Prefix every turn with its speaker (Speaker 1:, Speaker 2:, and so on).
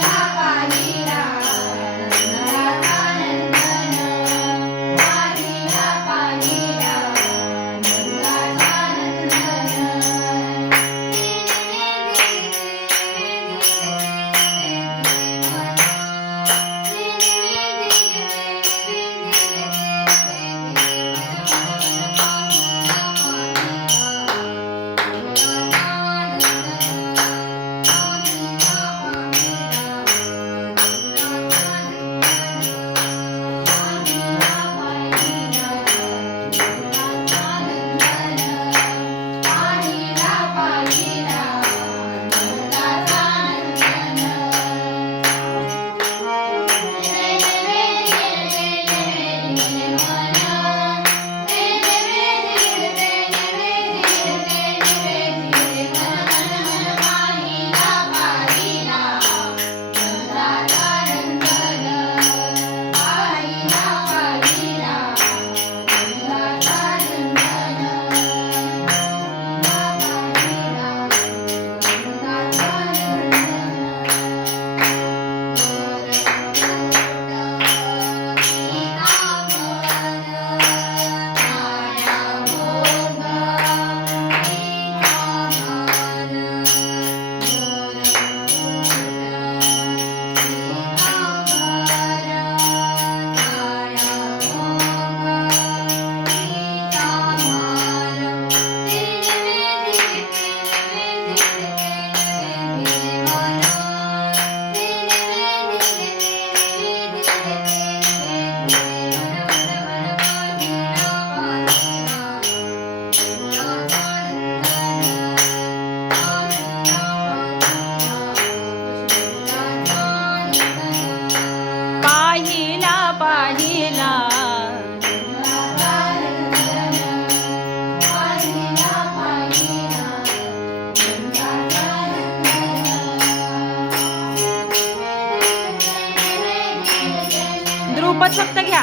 Speaker 1: a Bahia.
Speaker 2: सोबत फक्त घ्या